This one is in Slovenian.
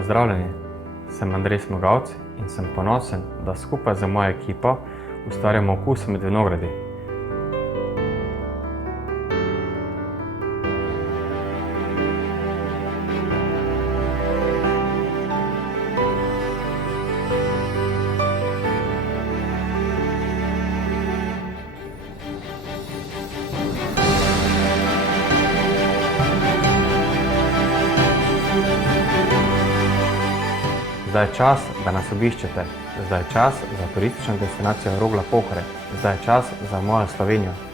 Pozdravljeni, sem Andrej Smogavc in sem ponosen, da skupaj z mojo ekipo ustvarjamo Okus med vinogradi. Zdaj je čas, da nas obiščete. Zdaj je čas za turistično destinacijo Rogla-Pohorje. Zdaj je čas za mojo Slovenijo.